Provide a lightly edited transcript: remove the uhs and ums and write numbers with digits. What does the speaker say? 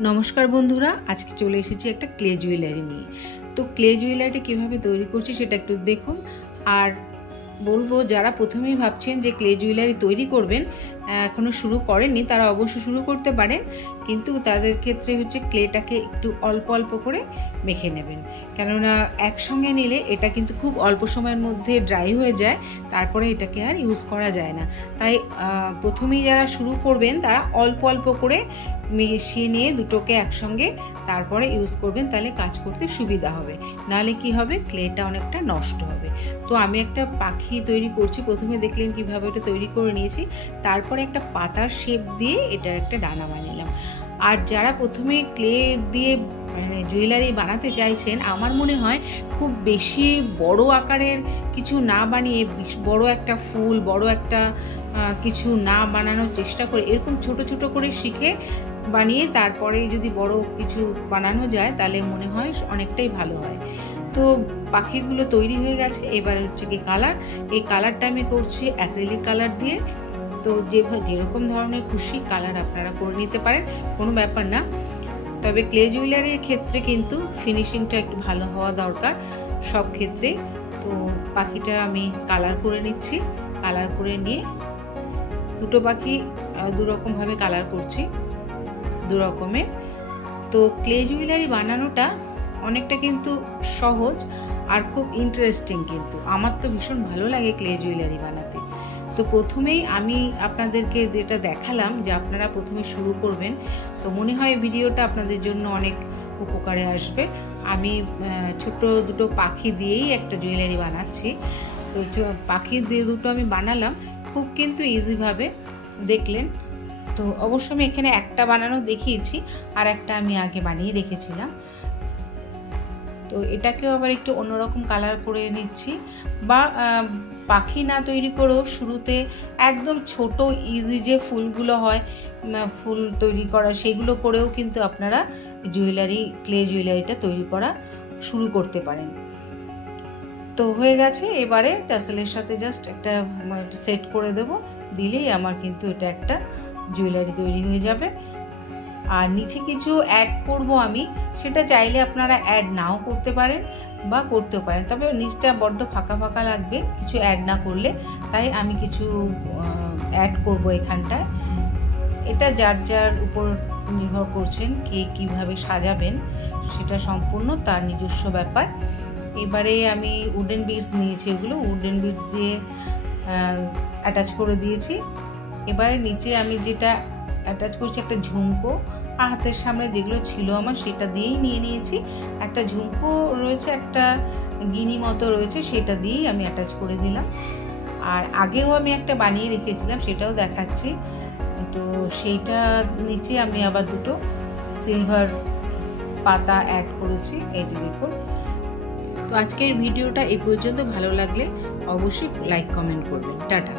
नमस्कार बंधुरा आज के चले एसेছি একটা ক্লে জুয়েলারি নিয়ে। তো ক্লে জুয়েলারিটা কিভাবে তৈরি করছি সেটা একটু দেখুন। আর বলবো যারা প্রথমেই ভাবছেন যে ক্লে জুয়েলারি তৈরি করবেন, এখনো শুরু করেননি, তারা অবশ্যই শুরু করতে পারেন, কিন্তু তাদের ক্ষেত্রে হচ্ছে ক্লেটাকে একটু অল্প অল্প করে মেখে নেবেন, কেননা একসঙ্গে নিলে এটা কিন্তু খুব অল্প সময়ের মধ্যে ড্রাই হয়ে যায়, তারপরে এটাকে আর ইউজ করা যায় না। তাই প্রথমেই যারা শুরু করবেন তারা অল্প অল্প করে মিশিয়ে নিয়ে দুটোকে একসঙ্গে তারপরে ইউজ করবেন, তাহলে কাজ করতে সুবিধা হবে, নাহলে কি হবে ক্লেটা অনেকটা নষ্ট হবে। তো আমি একটা পাখি তৈরি করছি, প্রথমে দেখলেন কিভাবে এটা তৈরি করে নিয়েছি, তারপরে একটা পাতার শেপ দিয়ে এটার একটা ডানা বানালাম। আর যারা প্রথমে ক্লে দিয়ে মানে জুয়েলারি বানাতে চাইছেন, আমার মনে হয় খুব বেশি বড় আকারের কিছু না বানিয়ে বড় একটা ফুল, বড় একটা কিছু না বানানোর চেষ্টা করে এরকম ছোট ছোট করে শিখে বানিয়ে তারপরে যদি বড় কিছু বানানো যায় তাহলে মনে হয় অনেকটাই ভালো হয়। তো পাখিগুলো তৈরি হয়ে গেছে, এবার হচ্ছে কি কালার, এই কালারটা আমি করছি অ্যাক্রিলিক কালার দিয়ে। তো যেরকম ধরনের খুশি কালার আপনারা করে নিতে পারেন, কোনো ব্যাপার না। তবে ক্লে জুয়েলারির ক্ষেত্রে কিন্তু ফিনিশিংটা একটু ভালো হওয়া দরকার সব ক্ষেত্রে। তো পাখিটা আমি কালার করে নিচ্ছি, কালার করে নিয়ে দুটো পাখি দুরকমভাবে কালার করছি, দু রকমের। তো ক্লে জুয়েলারি বানানোটা অনেকটা কিন্তু সহজ আর খুব ইন্টারেস্টিং, কিন্তু আমার তো ভীষণ ভালো লাগে ক্লে জুয়েলারি বানাতে। তো প্রথমেই আমি আপনাদেরকে যেটা দেখালাম যে আপনারা প্রথমে শুরু করবেন, তো মনে হয় ভিডিওটা আপনাদের জন্য অনেক উপকারে আসবে। আমি ছোট দুটো পাখি দিয়েই একটা জুয়েলারি বানাচ্ছি। তো পাখি দিয়ে দুটো আমি বানালাম খুব কিন্তু ইজিভাবে, দেখলেন। তো অবশ্য আমি এখানে একটা বানানো দেখিয়েছি, আর একটা আমি আগে বানিয়ে রেখেছিলাম। তো এটাকেও আবার একটু অন্যরকম কালার করে নিচ্ছি, বা পাখি না তৈরি করেও শুরুতে একদম ছোট ইজি যে ফুলগুলো হয়, ফুল তৈরি করা, সেগুলো করেও কিন্তু আপনারা জুয়েলারি ক্লে জুয়েলারিটা তৈরি করা শুরু করতে পারেন। তো হয়ে গেছে, এবারে টাসেলের সাথে জাস্ট একটা সেট করে দেব, দিলেই আমার কিন্তু এটা একটা জুয়েলারি তৈরি হয়ে যাবে। আর নিচে কিছু অ্যাড করব আমি, সেটা চাইলে আপনারা অ্যাড নাও করতে পারেন বা করতেও পারেন, তবে নিচটা বড্ড ফাঁকা ফাঁকা লাগবে কিছু অ্যাড না করলে, তাই আমি কিছু অ্যাড করব এখানটায়। এটা যার যার উপর নির্ভর করছেন কে কীভাবে সাজাবেন, সেটা সম্পূর্ণ তার নিজস্ব ব্যাপার। এবারে আমি উডেন বিডস নিয়েছি, ওগুলো উডেন বিডস দিয়ে অ্যাটাচ করে দিয়েছি। এবারে নিচে আমি যেটা অ্যাটাচ করছি একটা ঝুমকো, আর হাতের সামনে যেগুলো ছিল আমার সেটা দিয়েই নিয়ে নিয়েছি। একটা ঝুমকো রয়েছে, একটা গিনি মতো রয়েছে, সেটা দিয়েই আমি অ্যাটাচ করে দিলাম। আর আগেও আমি একটা বানিয়ে রেখেছিলাম, সেটাও দেখাচ্ছি। তো সেইটা নিচে আমি আবার দুটো সিলভার পাতা অ্যাড করেছি, এই যে দেখুন। তো আজকের ভিডিওটা এই পর্যন্ত, ভালো লাগলে অবশ্যই লাইক কমেন্ট করবেন। টাটা।